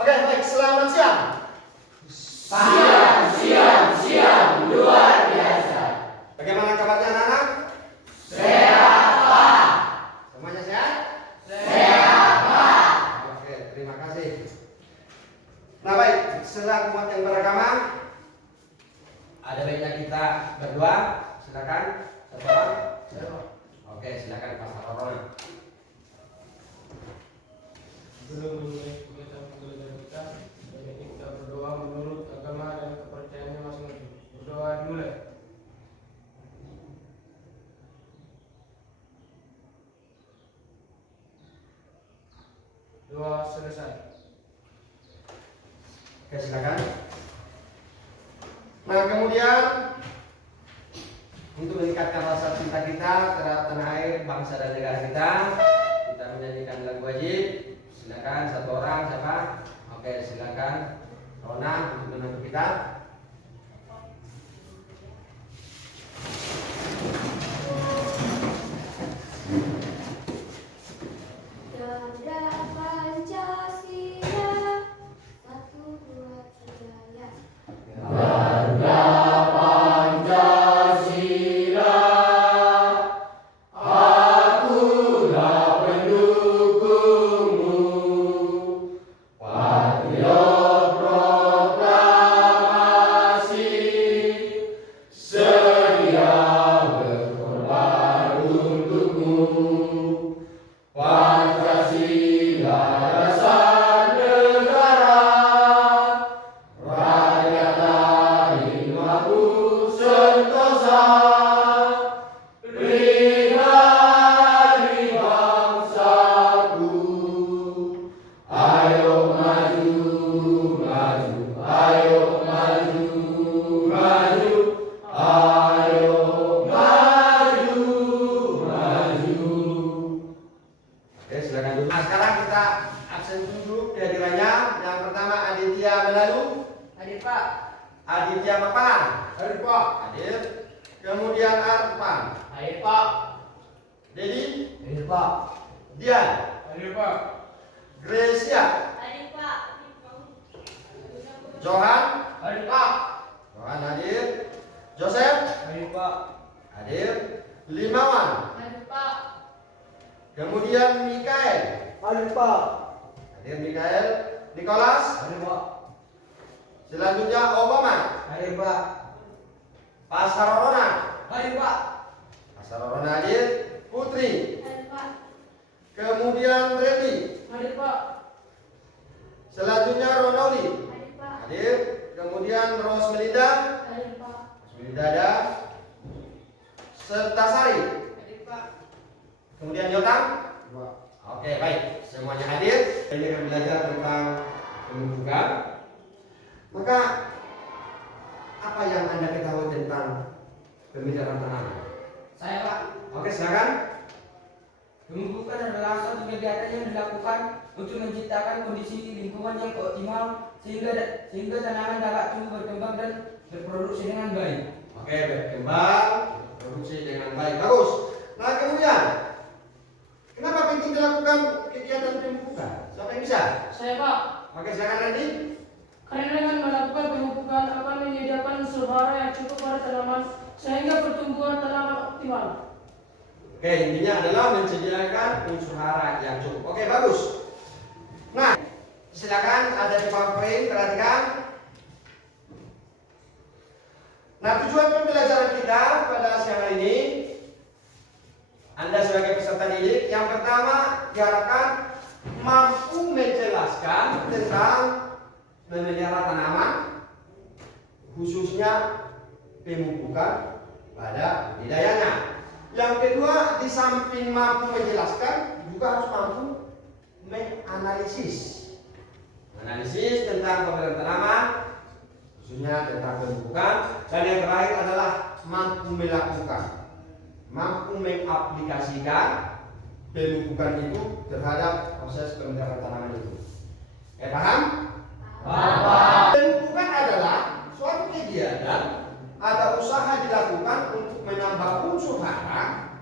Oke, baik. Selamat siang. Siang, luar biasa. Bagaimana kabarnya anak-anak? Sehat, Pak. Semuanya sehat? Sehat, Pak. Oke, terima kasih. Nah, baik. Setelah umat yang beragama, ada baiknya kita berdoa. Silakan. Satu orang. Oke, silakan Pastor Rona. Sebelum memulai kegiatan pembelajaran kita, sebaiknya kita berdoa menurut agama dan kepercayaannya masing-masing. Berdoa dimulai. Doa selesai. Oke, silakan. Nah, kemudian untuk meningkatkan rasa cinta kita terhadap tanah air, bangsa dan negara kita menyanyikan lagu wajib. Silakan satu orang siapa? Oke, silakan Rona untuk menantu kita. Ganda Pancasila, 1, 2, 3 ya. Ganda Pancasila, akulah pendukungmu. Patriot proklamasi, sedia berkorban untukmu. Pancasila dasar negara, rakyat lain mampu sentosa. Lihat bangsaku, ayo maju, maju, ayo maju, maju, ayo maju, maju. Oke, silakan dulu. Nah, sekarang kita absen dulu kehadirannya. Yang pertama Aditya Menalu. Hadir, Pak. Aditya Mapan. Hadir, Pak. Hadir. Kemudian Arpan. Hadir, Pak. Dedi. Hadir, Pak. Dian. Hadir, Pak. Gracia. Adik Pak. Johan. Hadir, Pak. Johan hadir. Joseph. Hadir, Pak. Hadir. Limawan. Adik Pak. Kemudian Mikael. Hadir, Pak. Hadir Mikael. Nicholas. Hadir, Pak. Selanjutnya Obama. Hadir, Pak. Pastor Rona. Hadir, Pak. Pastor Rona hadir. Putri. Adik Pak. Kemudian Randy. Hadir, Pak. Selanjutnya Ronaldi. Adik Pak. Hadir. Kemudian Rosmelinda. Adik Pak. Rosmelinda ada. Serta Sari. Adik Pak. Kemudian Yotam. Oke, baik. Semuanya hadir. Ini akan belajar tentang pembukaan. Maka apa yang Anda ketahui tentang pembicaraan tanaman? Saya, Pak. Oke, silakan. Pemupukan adalah suatu kegiatan yang dilakukan untuk menciptakan kondisi lingkungan yang optimal sehingga tanaman dapat tumbuh, berkembang dan berproduksi dengan baik. Oke, berkembang, produksi dengan baik. Bagus. Nah, kemudian kenapa penting dilakukan kegiatan pemupukan? Siapa yang bisa? Saya, Pak. Oke, silakan Randy. Karena dengan melakukan pemupukan akan menyediakan unsur hara yang cukup pada tanaman sehingga pertumbuhan tanaman optimal. Oke, intinya adalah menyediakan unsur hara yang cukup. Oke, bagus. Nah, silakan ada di PowerPoint, perhatikan. Nah, tujuan pembelajaran kita pada siang hari ini, Anda sebagai peserta didik, yang pertama diharapkan mampu menjelaskan tentang memelihara tanaman, khususnya pemupukan pada budidayanya. Yang kedua, di samping mampu menjelaskan, juga harus mampu menganalisis. Analisis tentang pemeliharaan tanaman, khususnya tentang pemupukan. Dan yang terakhir adalah mampu melakukan, mampu mengaplikasikan pemupukan itu terhadap proses pemeliharaan tanaman itu. Paham? Bapak. Pemupukan adalah suatu kegiatan atau usaha dilakukan untuk menambah unsur hara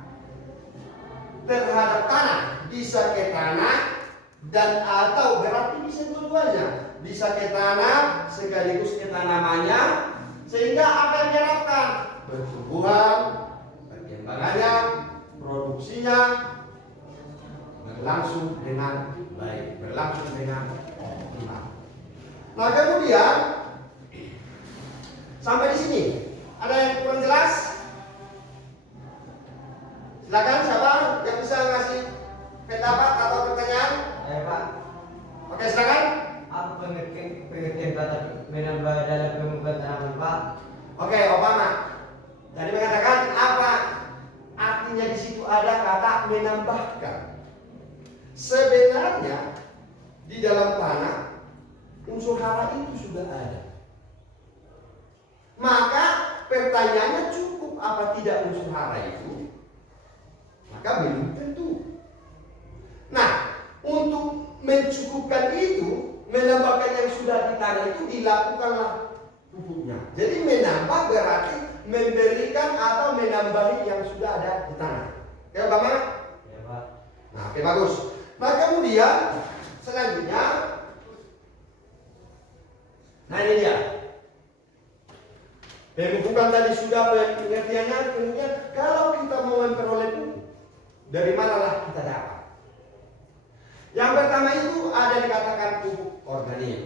terhadap tanah, bisa ke tanah dan atau berarti bisa dua-duanya, bisa ke tanah sekaligus ke tanamannya, sehingga akan diharapkan pertumbuhan, perkembangannya, produksinya berlangsung dengan baik, berlangsung dengan optimal. Nah kemudian sampai di sini ada yang kurang jelas? Silakan siapa yang bisa ngasih pendapat atau pertanyaan? Pak, Oke silakan. apa pengertian kata menambah dalam pembukaan tanaman Pak? Oke Obama. Jadi mengatakan apa artinya di situ ada kata menambahkan. Sebenarnya di dalam tanah unsur hara itu sudah ada. Maka pertanyaannya cukup apa tidak unsur hara itu? Maka belum tentu. Nah, untuk mencukupkan itu, menambahkan yang sudah di tanah itu dilakukanlah pupuknya. Jadi menambah berarti memberikan atau menambahi yang sudah ada di tanah. Oke, Bapak? Ya Pak. Nah, oke bagus. Nah, kemudian selanjutnya, nah ini dia. Pemupukan tadi sudah pengertiannya. Kemudian kalau kita mau memperoleh pupuk, dari manalah kita dapat? Yang pertama itu ada dikatakan pupuk organik.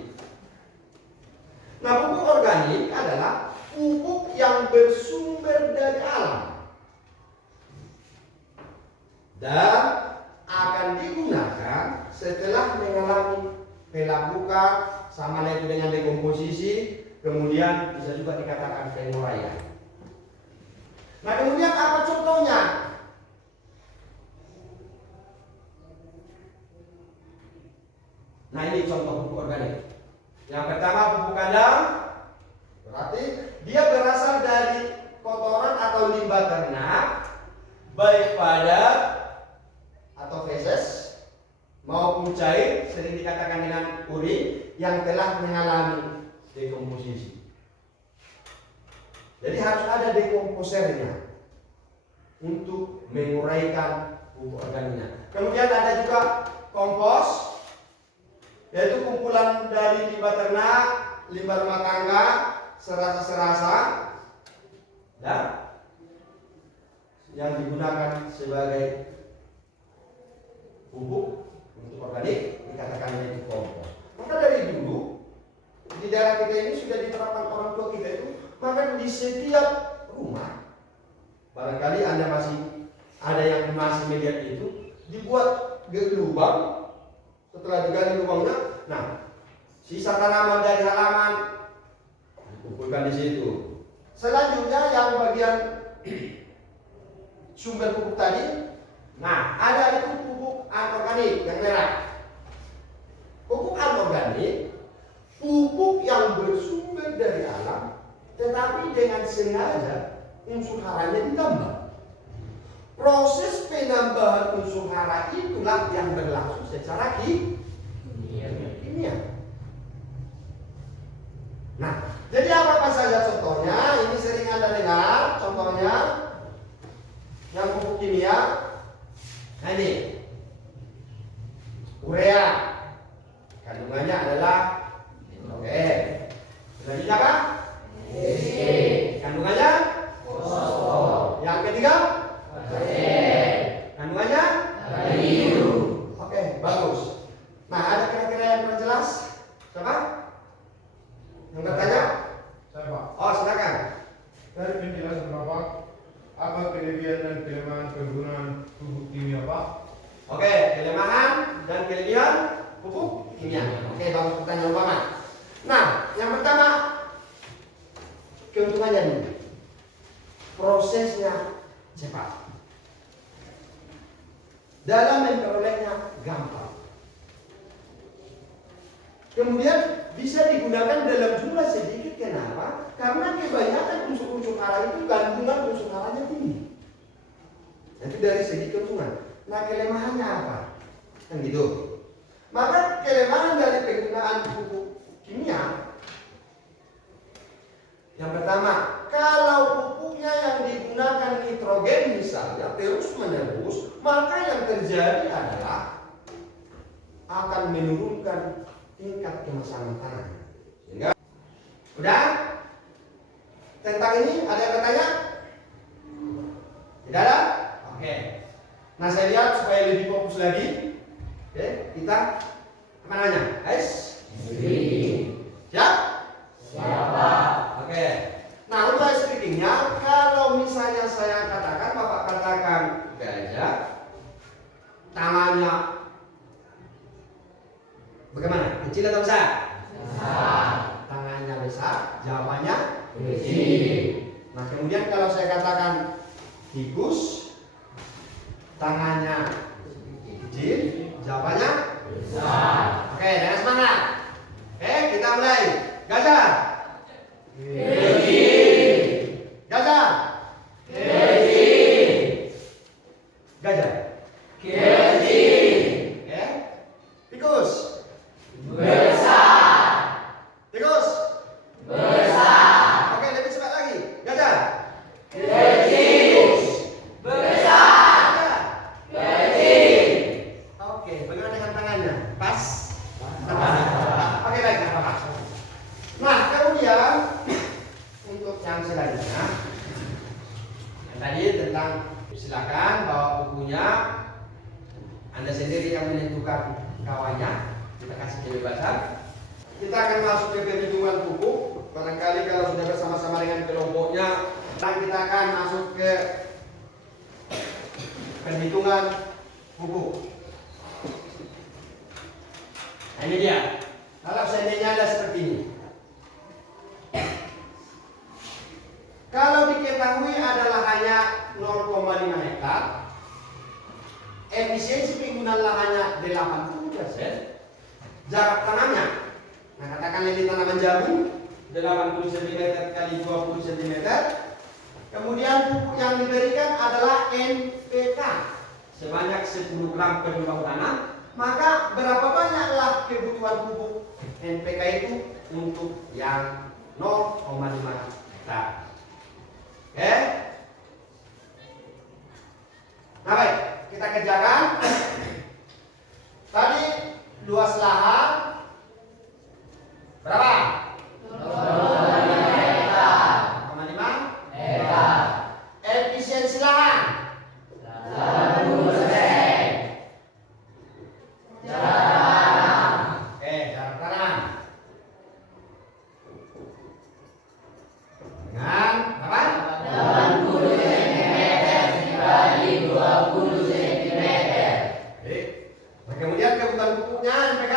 Nah, pupuk organik adalah pupuk yang bersumber dari alam dan akan digunakan setelah mengalami pelabukan, sama itu dengan dekomposisi, kemudian bisa juga dikatakan penguraian. Nah, kemudian apa contohnya? Nah, ini contoh pupuk organik. Yang pertama pupuk kandang, berarti dia berasal dari kotoran atau limbah ternak, baik padat atau feses maupun cair, sering dikatakan dengan urin yang telah mengalami dekomposisi. Jadi harus ada dekomposernya untuk menguraikan pupuk organiknya. Kemudian ada juga kompos, yaitu kumpulan dari limbah ternak, limbah rumah tangga, serasa-serasa, dan yang digunakan sebagai pupuk untuk organik dikatakan yaitu kompos. Maka dari dulu di daerah kita ini sudah diterapkan orang tua kita itu, maka di setiap rumah, barangkali Anda masih ada yang masih melihat itu, dibuat lubang. Setelah digali lubangnya, nah sisa tanaman dari halaman dikumpulkan di situ. Selanjutnya yang bagian sumber pupuk tadi, nah ada itu pupuk anorganik yang merah. Pupuk anorganik, pupuk yang bersumber dari alam, tetapi dengan sengaja unsur haranya ditambah. Proses penambahan unsur hara itulah yang berlangsung secara kimia. Nah, jadi apa saja contohnya? Ini sering Anda dengar. Contohnya yang pupuk kimia. Nah ini urea, kandungannya adalah nitrogen. Selanjutnya apa? Kandungannya fosfor. Yang ketiga, kandungannya kalium. Oke, bagus. Nah, ada kira-kira yang kurang jelas? Siapa? Yang bertanya? Saya Pak. Oh, silakan. Dari penjelasan Bapak, apa kelebihan dan kelemahan penggunaan pupuk kimia Pak? Oke, kelemahan dan kelebihan pupuk kimia. Oke, bagus pertanyaan Bapak. Nah, yang pertama keuntungannya dulu. Prosesnya cepat. Dalam memperolehnya gampang. Kemudian bisa digunakan dalam jumlah sedikit. Kenapa? Karena kebanyakan unsur-unsur hara itu kandungan unsur haranya tinggi. Itu dari segi keuntungan. Nah, kelemahannya apa? Kan gitu. Maka kelemahan dari penggunaan pupuk kimia, yang pertama, kalau pupuknya yang digunakan nitrogen misalnya terus menerus, maka yang terjadi adalah akan menurunkan tingkat kemasangan tanah. Sehingga udah tentang ini ada yang bertanya? Tidak ada? Oke. Nah saya lihat supaya lebih fokus lagi. Oke, kita apa namanya? Guys? Siap? Siapa? Oke. Nah untuk ice creamingnya, kalau misalnya saya katakan, Bapak katakan gajah, tangannya bagaimana? Kecil atau besar? Besar. Tangannya besar, jawabannya Kecil. Nah kemudian kalau saya katakan tikus, tangannya kecil, jawabannya Besar. Oke, dengan semangat. Oke, kita mulai. Gajah. Kecil. Gajah. Kecil. Gajah. Kecil. Oke. Tikus. Besar. Tikus. Besar. Oke, lebih cepat lagi. Gajah. Kecil. Besar. Gajah. Kecil. Oke, bagaimana dengan tangannya? Pas. Pas. Oke, baik. Nggak apa-apa. Nah, kemudian untuk yang selanjutnya, yang tadi tentang silakan bawa bukunya. Anda sendiri yang menentukan kawannya. Kita kasih kebebasan. Kita akan masuk ke perhitungan pupuk. Barangkali kalau sudah bersama-sama dengan kelompoknya, dan kita akan masuk ke perhitungan pupuk. Nah, ini dia. Kalau seandainya ada seperti ini. Kalau diketahui adalah hanya 0,5 hektar, efisiensi penggunaan lahannya 80%, jarak tanamnya, nah katakan ini tanaman jagung 80 cm kali 20 cm, kemudian pupuk yang diberikan adalah NPK sebanyak 10 gram per lubang tanam, maka berapa banyaklah kebutuhan pupuk NPK itu untuk yang 0,5 hektar. Oke? Nah baik, kita kerjakan. Tadi luas lahan berapa? 0,5 hektar. Efisiensi lahan 80%. Oke, jarak tanam dengan apa? 80 cm dibagi 20 cm. Oke. Nah, kemudian kebutuhan pupuknya NPK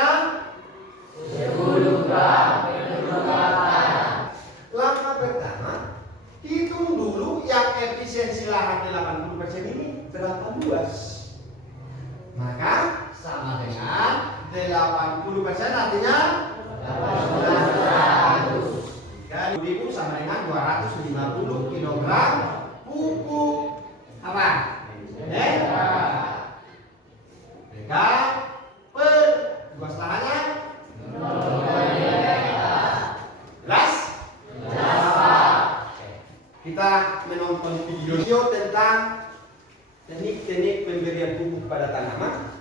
10 gram per lubang tanam. Langkah pertama, hitung dulu yang efisiensi lahan 80% ini berapa luas. Maka sama dengan 80% artinya 800. 3.000 sama dengan 250 kg pupuk apa? NPK per luas lahannya jelas? Kita menonton video tentang teknik-teknik pemberian pupuk pada tanaman.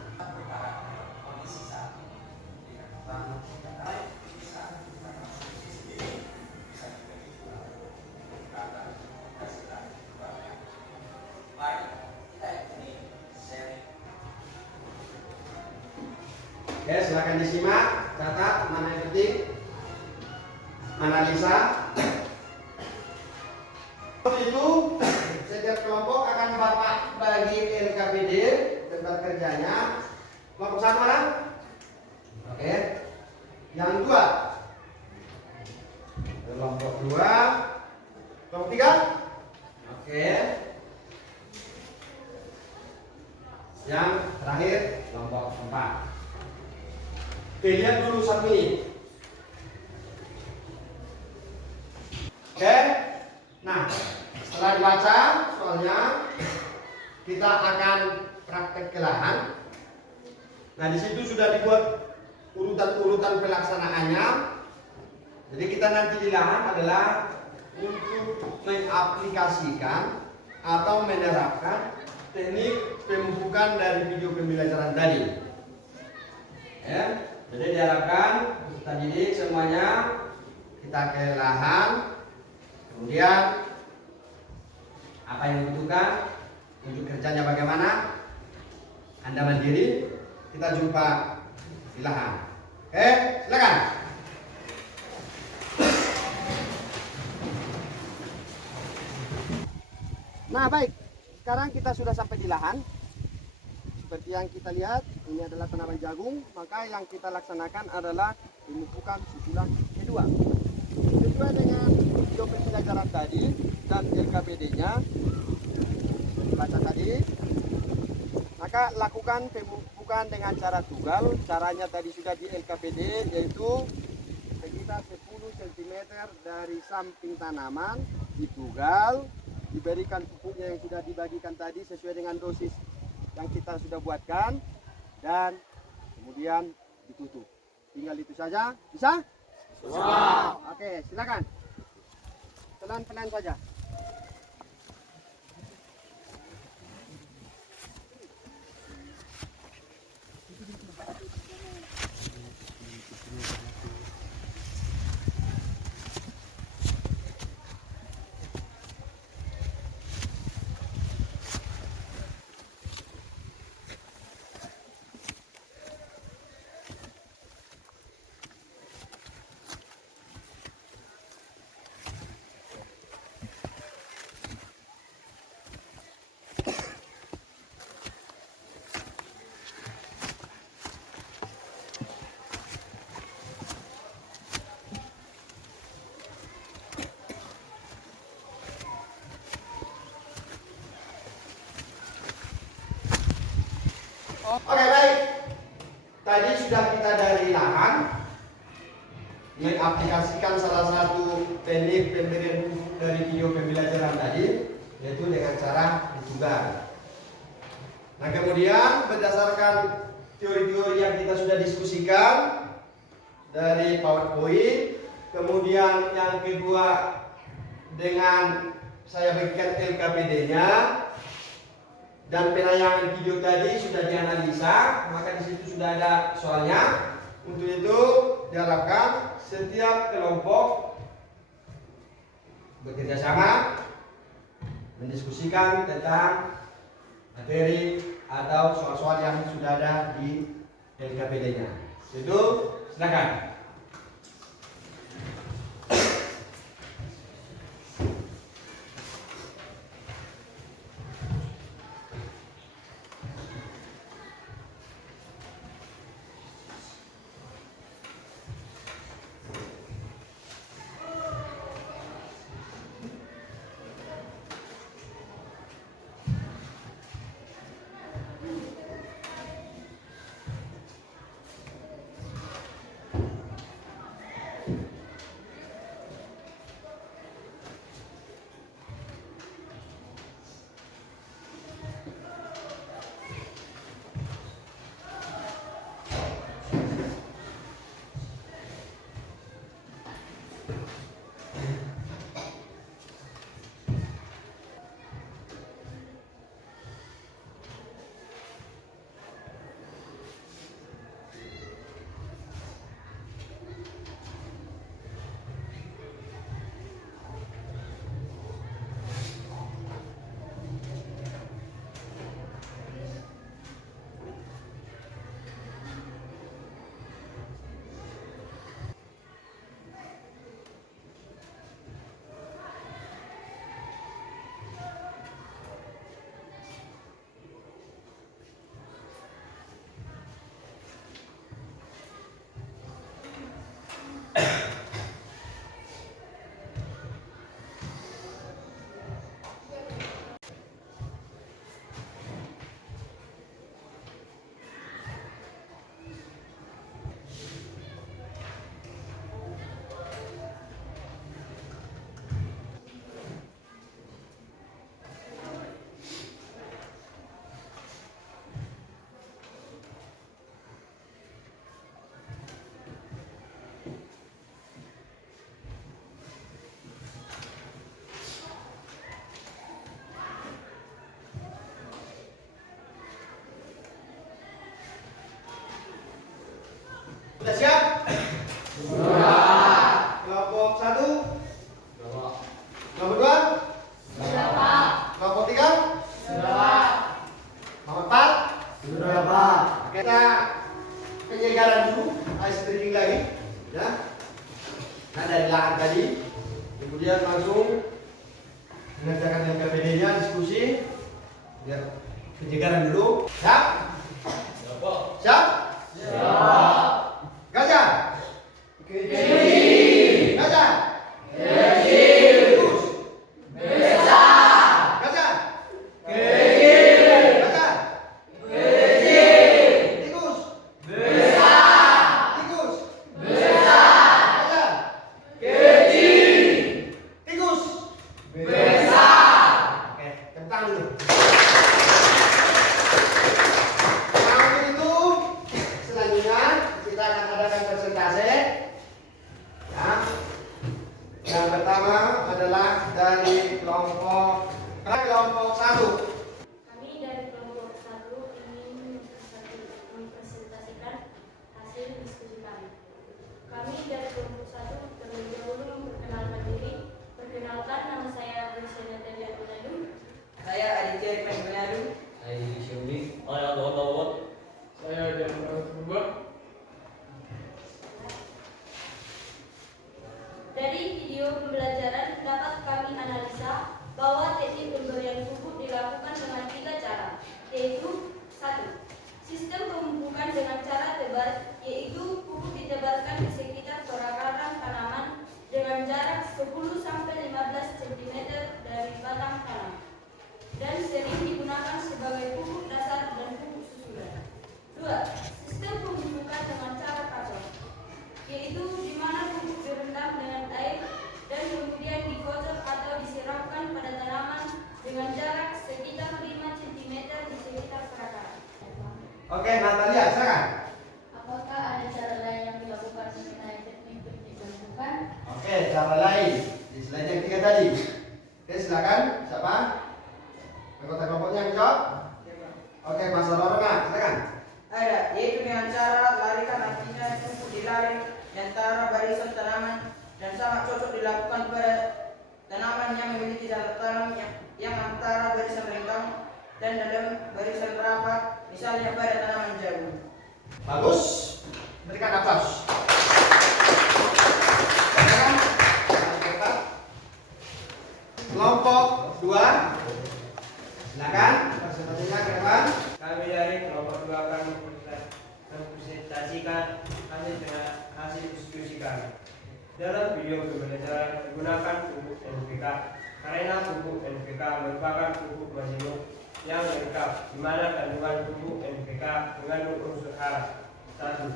Oke, silakan disimak, catat, mana yang penting, analisa. Untuk itu, setiap kelompok akan Bapak bagi LKPD tempat kerjanya. Kelompok satu mana? Oke. Yang dua. Kelompok dua. Kelompok tiga. Oke. Yang terakhir kelompok empat. Oke, lihat dulu satu ini. Oke. Nah, setelah dibaca soalnya kita akan praktek ke lahan. Nah, di situ sudah dibuat urutan-urutan pelaksanaannya. Jadi kita nanti di lahan adalah untuk mengaplikasikan atau menerapkan teknik pemupukan dari video pembelajaran tadi. Ya, jadi diharapkan kita didik semuanya, kita ke lahan, kemudian apa yang dibutuhkan, untuk kerjanya bagaimana, Anda mandiri, kita jumpa di lahan. Oke, silakan. Nah baik, sekarang kita sudah sampai di lahan. Seperti yang kita lihat, ini adalah tanaman jagung. Maka yang kita laksanakan adalah pemupukan susulan kedua. Sesuai dengan video pembelajaran tadi dan LKPD-nya baca tadi, maka lakukan pemupukan dengan cara tunggal. Caranya tadi sudah di LKPD, yaitu sekitar 10 cm dari samping tanaman ditugal, diberikan pupuknya yang sudah dibagikan tadi sesuai dengan dosis yang kita sudah buatkan, dan kemudian ditutup. Tinggal itu saja. Bisa? Wow. Oke, silakan. Pelan-pelan saja. Oke baik, tadi sudah kita dari lahan mengaplikasikan salah satu teknik pemberian pupuk dari video pembelajaran tadi, yaitu dengan cara ditunggal. Nah kemudian berdasarkan teori-teori yang kita sudah diskusikan dari PowerPoint, kemudian yang kedua dengan saya bagikan LKPD-nya, dan penayangan video tadi sudah dianalisa, maka di situ sudah ada soalnya. Untuk itu diharapkan setiap kelompok bekerja sama mendiskusikan tentang materi atau soal-soal yang sudah ada di LKPD-nya. Itu silakan. penyegaran dulu, ice breaking lagi, ya. Nah dari lahan tadi, kemudian langsung mengerjakan dengan KPD-nya diskusi, biar penyegaran dulu. Siap? Siap? Siap. Gajah. Gajah. Tikus. Gajah. Gajah. Tikus. Tikus. Gajah. Tikus. Oke, tepuk tangan dulu. Nah, untuk itu selanjutnya kita akan adakan presentasi. Ya. Yang pertama adalah dari kelompok 1. Kami dari kelompok 1 ingin mempresentasikan hasil diskusi kami. Kami dari kelompok 1 terlebih dahulu memperkenalkan diri. Perkenalkan, nama saya Luciana Telia Gunadu. Saya Aditya Rikman Gunadu. Saya dari orang kedua. Dari video pembelajaran dapat kami analisa bahwa teknik pemberian pupuk dilakukan dengan 3 cara, yaitu 1. Sistem pemupukan dengan cara tebar, yaitu pupuk ditebarkan di sekitar perakaran tanaman dengan jarak 10-15 cm dari batang tanam, dan sering digunakan sebagai pupuk dasar dan pupuk susulan. 2. Sistem pemupukan dengan cara kacau, yaitu di mana pupuk direndam dengan air dan kemudian dikocok atau disiramkan pada tanaman dengan jarak sekitar 5 cm di sekitar perakaran. Oke, Natalia, silakan. Apakah ada cara lain yang dilakukan mengenai teknik pemupukan? Oke, cara lain di selain yang 3 tadi. Oke, silakan. Siapa? Anggota kelompoknya yang jawab? Oke, Mas Rorona, silakan. Ada, yaitu dengan cara larikan, artinya pupuk dilari di antara barisan tanaman dan sangat cocok dilakukan pada tanaman yang memiliki jarak tanam yang antara barisan renggang dan dalam barisan rapat, misalnya pada tanaman jagung. Bagus. Berikan aplaus. Silakan. Anggota kelompok 2. Silakan. Presentasinya ke depan. Kami dari kelompok 2 akan mempresentasikan hasil diskusi kami. Dalam video pembelajaran menggunakan pupuk NPK karena pupuk NPK merupakan pupuk majemuk yang lengkap, di mana kandungan pupuk NPK mengandung unsur hara. 1.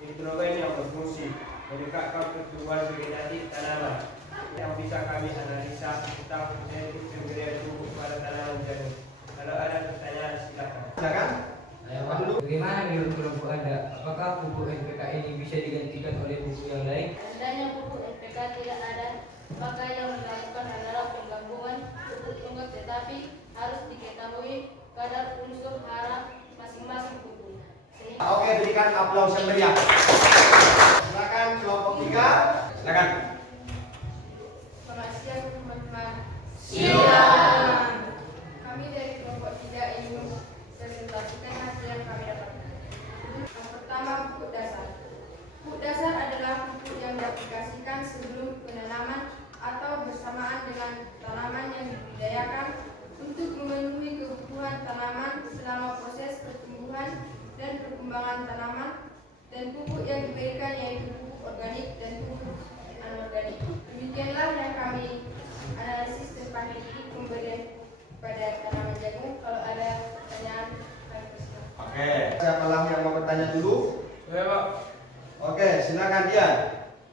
Nitrogen yang berfungsi meningkatkan pertumbuhan vegetatif tanaman. Yang bisa kami analisa tentang teknik pemberian pupuk pada tanaman jagung. Kalau ada pertanyaan silakan. Silakan. Bagaimana menurut kelompok Anda? Apakah pupuk NPK ini bisa digantikan oleh pupuk yang lain? Seandainya pupuk NPK tidak ada, maka yang dilakukan adalah penggabungan pupuk tunggal, tetapi harus diketahui kadar unsur hara masing-masing pupuk. Sehingga Oke, berikan aplaus yang meriah. Silakan kelompok 3. Silakan. Selamat siang teman-teman. Silakan. Kami dari kelompok 3 ingin presentasikan hasil yang kami dapatkan. Yang pertama, pupuk dasar. Pupuk dasar adalah pupuk yang diaplikasikan sebelum penanaman atau bersamaan dengan tanaman yang dibudidayakan untuk memenuhi kebutuhan tanaman selama proses pertumbuhan dan perkembangan tanaman, dan pupuk yang diberikan yaitu pupuk organik dan pupuk anorganik. Demikianlah yang kami analisis tentang teknik pemberian pada tanaman jagung. Kalau ada pertanyaan, kami persilakan. Oke, siapalah yang mau bertanya dulu? Ya, Pak. Oke, silakan Dian.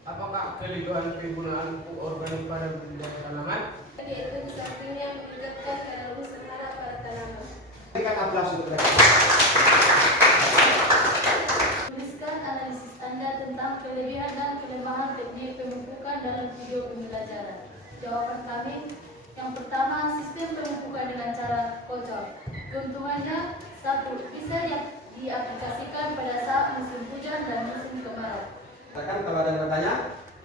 Apakah kelebihan penggunaan pupuk organik pada budidaya tanaman? Yaitu di sampingnya meningkatkan kadar unsur hara pada tanaman. Berikan aplaus untuk mereka. Tuliskan analisis Anda tentang kelebihan dan kelemahan teknik pemupukan dalam video pembelajaran. Jawaban kami, yang pertama, sistem pemupukan dengan cara kocok. Keuntungannya, 1. Bisa diaplikasikan pada saat musim hujan dan musim kemarau. Silakan kalau ada yang bertanya.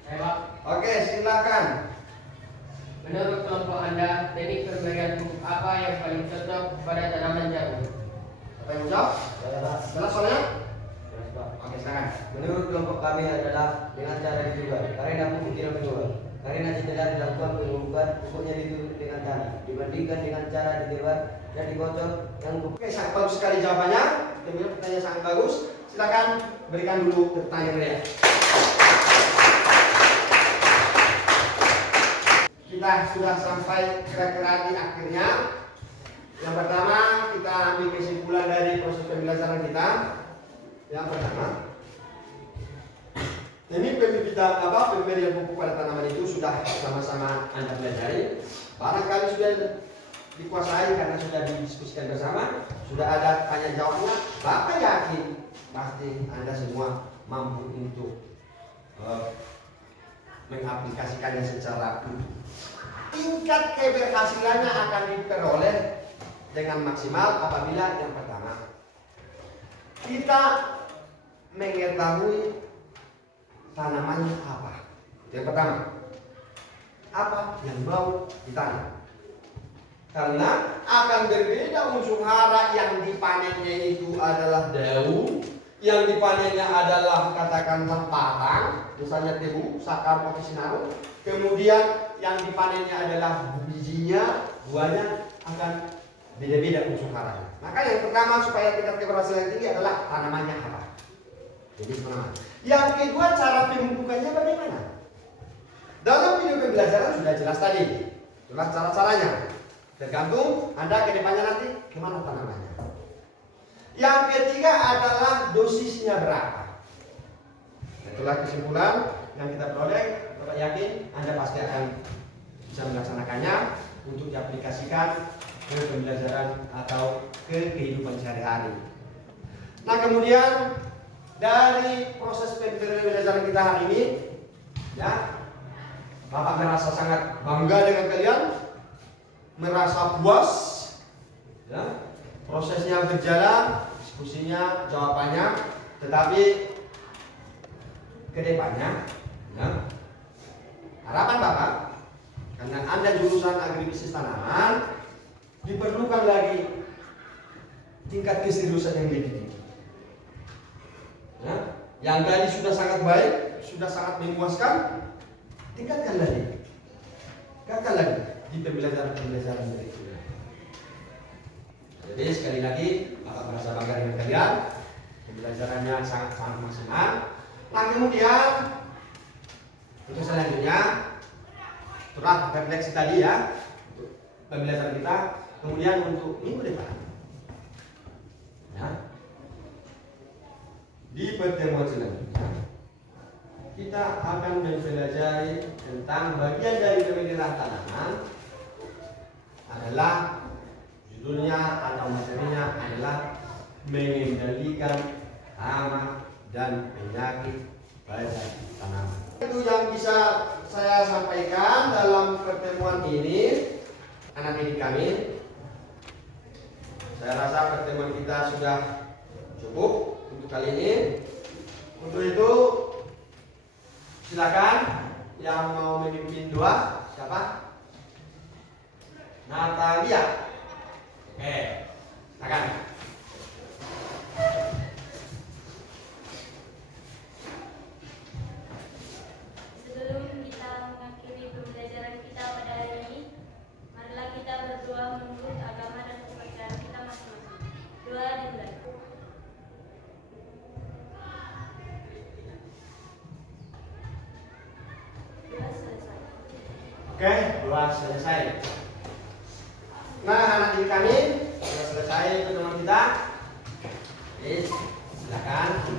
Ya, Pak. Oke, silakan. Menurut kelompok Anda, teknik pemberian pupuk apa yang paling cocok pada tanaman jagung? Apa yang jawab? Jelas soalnya? kelompok kami adalah dengan cara dijual, karena pupuk tidak menjual. Karena setelah dilakukan pengukuran, pupuknya ditutup dengan tanah, dibandingkan dengan cara ditebar dan dikocok yang pupuk. Oke, sangat bagus sekali jawabannya. Kemudian pertanyaan sangat bagus. Silakan berikan dulu pertanyaan Rea. Kita sudah sampai kira-kira di akhirnya. Yang pertama, kita ambil kesimpulan dari proses pembelajaran kita. Yang pertama, ini pemberian pupuk pada tanaman itu sudah sama-sama Anda pelajari. Barangkali sudah dikuasai karena sudah didiskusikan bersama, sudah ada tanya jawabnya. Bapak yakin pasti Anda semua mampu untuk mengaplikasikannya secara utuh. Tingkat keberhasilannya akan diperoleh dengan maksimal apabila yang pertama kita mengetahui tanamannya apa. Yang pertama, apa yang mau ditanam? Karena akan berbeda unsur hara. Yang dipanennya itu adalah daun, yang dipanennya adalah katakanlah batang, misalnya tebu, sakar, poti, sinaru. Kemudian yang dipanennya adalah bijinya, buahnya akan beda-beda unsur haranya. Maka yang pertama supaya tingkat keberhasilan tinggi adalah tanamannya apa. Jadi tanaman. Yang kedua, cara pemupukannya bagaimana? Dalam video pembelajaran sudah jelas tadi, jelas cara-caranya. Tergantung Anda ke depannya nanti kemana tanamannya. Yang ketiga adalah dosisnya berapa. Itulah kesimpulan yang kita peroleh. Bapak yakin Anda pasti akan bisa melaksanakannya untuk diaplikasikan ke pembelajaran atau ke kehidupan sehari-hari. Nah, kemudian dari proses pembelajaran kita hari ini, ya, Bapak merasa sangat bangga dengan kalian, merasa puas, ya, prosesnya berjalan, diskusinya, jawabannya, tetapi kedepannya, ya, harapan Bapak, karena Anda jurusan agribisnis tanaman, diperlukan lagi tingkat keseriusan yang lebih tinggi. Ya, yang tadi sudah sangat baik, sudah sangat memuaskan, tingkatkan lagi di pembelajaran berikutnya. Jadi sekali lagi, Bapak merasa bangga dengan kalian, pembelajarannya sangat maksimal. Nah, kemudian untuk selanjutnya, setelah refleksi tadi ya, untuk pembelajaran kita, kemudian untuk minggu depan, ya, di pertemuan selanjutnya kita akan mempelajari tentang bagian dari pemeliharaan tanaman. Adalah judulnya atau materinya adalah mengendalikan hama dan penyakit pada tanaman. Itu yang bisa saya sampaikan dalam pertemuan ini, anak didik kami. Saya rasa pertemuan kita sudah cukup untuk kali ini. Untuk itu silakan yang mau memimpin doa. Siapa? Natalia. Oke, silakan. Sebelum kita mengakhiri pembelajaran kita pada hari ini, marilah kita berdoa menurut agama dan kepercayaan kita masing-masing. Doa dimulai. Doa selesai. Oke, doa selesai. Nah, anak didik kami sudah selesai pertemuan kita. Silakan.